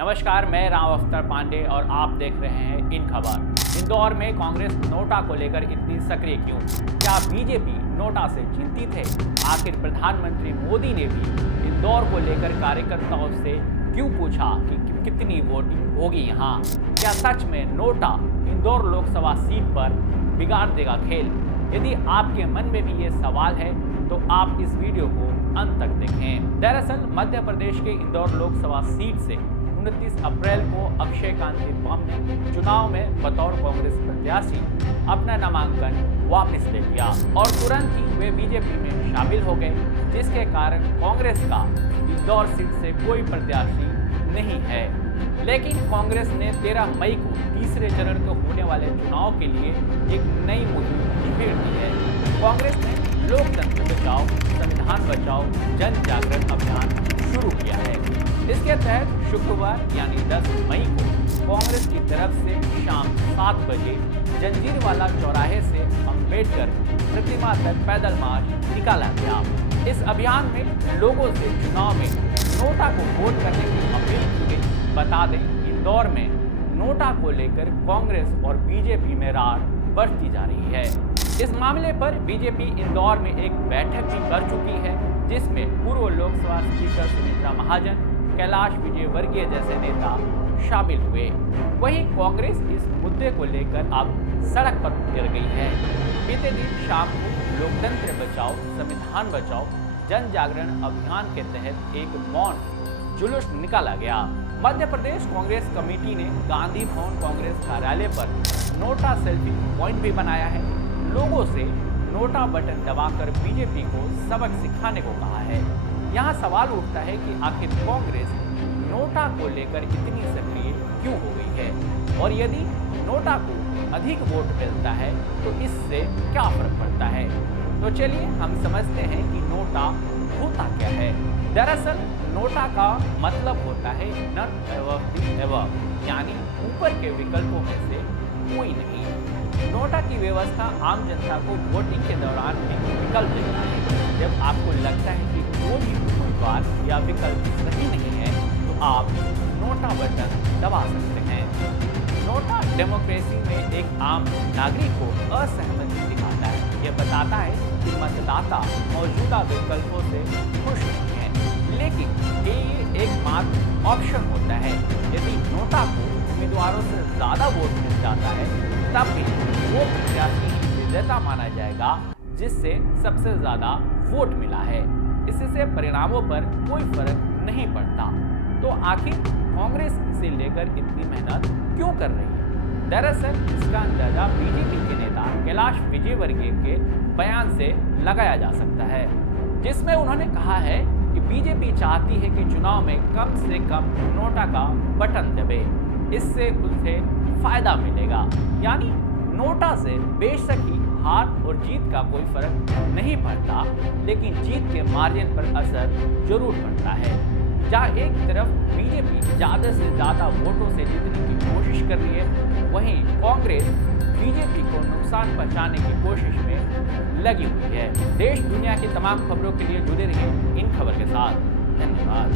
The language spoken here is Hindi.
नमस्कार, मैं राव अख्तर पांडे और आप देख रहे हैं इन खबर। इंदौर में कांग्रेस नोटा को लेकर इतनी सक्रिय क्यों? क्या बीजेपी नोटा से चिंतित है? आखिर प्रधानमंत्री मोदी ने भी इंदौर को लेकर कार्यकर्ताओं से क्यों पूछा कि कितनी वोटिंग होगी यहाँ? क्या सच में नोटा इंदौर लोकसभा सीट पर बिगाड़ देगा खेल? यदि आपके मन में भी ये सवाल है तो आप इस वीडियो को अंत तक देखें। दरअसल मध्य प्रदेश के इंदौर लोकसभा सीट से 29 अप्रैल को अक्षय कांति बम ने चुनाव में बतौर कांग्रेस प्रत्याशी अपना नामांकन वापस ले लिया और तुरंत ही वे बीजेपी में शामिल हो गए, जिसके कारण कांग्रेस का इंदौर सीट से कोई प्रत्याशी नहीं है। लेकिन कांग्रेस ने 13 मई को तीसरे चरण के होने वाले चुनाव के लिए एक नई मुहिम छेड़ दी है। कांग्रेस ने लोकतंत्र बचाओ संविधान बचाओ जन जागरण अभियान शुरू किया है। इसके तहत शुक्रवार यानी 10 मई को कांग्रेस की तरफ से शाम 7 बजे जंजीरवाला चौराहे से अंबेडकर प्रतिमा तक पैदल मार्च निकाला गया। इस अभियान में लोगों से चुनाव में नोटा को वोट करने की अपील की गई। बता दें, इंदौर में नोटा को लेकर कांग्रेस और बीजेपी में रार बढ़ती जा रही है। इस मामले पर बीजेपी इंदौर में एक बैठक भी कर चुकी है, जिसमें पूर्व लोकसभा स्पीकर सुमित्रा महाजन, कैलाश विजयवर्गीय जैसे नेता शामिल हुए। वहीं कांग्रेस इस मुद्दे को लेकर अब सड़क पर उतर गई है। बीते दिन शाम को लोकतंत्र बचाओ संविधान बचाओ जन जागरण अभियान के तहत एक मौन जुलूस निकाला गया। मध्य प्रदेश कांग्रेस कमेटी ने गांधी भवन कांग्रेस कार्यालय पर नोटा सेल्फी पॉइंट भी बनाया है। लोगों से नोटा बटन दबाकर बीजेपी को सबक सिखाने को कहा है। यहाँ सवाल उठता है कि आखिर कांग्रेस नोटा को लेकर इतनी सक्रिय क्यों हो गई है, और यदि नोटा को अधिक वोट मिलता है तो इससे क्या फर्क पड़ता है? तो चलिए हम समझते हैं कि नोटा होता क्या है। दरअसल नोटा का मतलब होता है नन एवं दी एवं, यानी ऊपर के विकल्पों में से कोई नहीं। नोटा की व्यवस्था आम जनता को वोटिंग के दौरान एक विकल्प देता है। जब आपको लगता है कि कोई भी उम्मीदवार या विकल्प सही नहीं है तो आप नोटा बटन दबा सकते हैं। नोटा डेमोक्रेसी में एक आम नागरिक को असहमति दिखाता है। यह बताता है कि मतदाता मौजूदा विकल्पों से खुश नहीं है, लेकिन ये एकमात्र ऑप्शन होता है। यदि नोटा को उम्मीदवारों से ज़्यादा वोट मिल जाता है तब भी वो प्रत्याशी विजेता माना जाएगा जिससे सबसे ज़्यादा वोट मिला है। इससे परिणामों पर कोई फर्क नहीं पड़ता। तो आखिर कांग्रेस इसे लेकर इतनी मेहनत क्यों कर रही है? दरअसल इसका अंदाजा बीजेपी के नेता कैलाश विजयवर्गीय के बयान से लगाया जा सकता है, जिसमें उन्होंने कहा है कि बीजेपी चाहती है कि चुनाव में कम से कम नोटा का बटन दबे, इससे उसे फायदा मिलेगा। यानी नोटा से बेशक ही हार और जीत का कोई फर्क नहीं पड़ता, लेकिन जीत के मार्जिन पर असर जरूर पड़ता है। जहाँ एक तरफ बीजेपी ज़्यादा से ज़्यादा वोटों से जीतने की कोशिश कर रही है, वहीं कांग्रेस बीजेपी को नुकसान पहुंचाने की कोशिश में लगी हुई है। देश दुनिया की तमाम खबरों के लिए जुड़े रहिए इन खबर के साथ। धन्यवाद।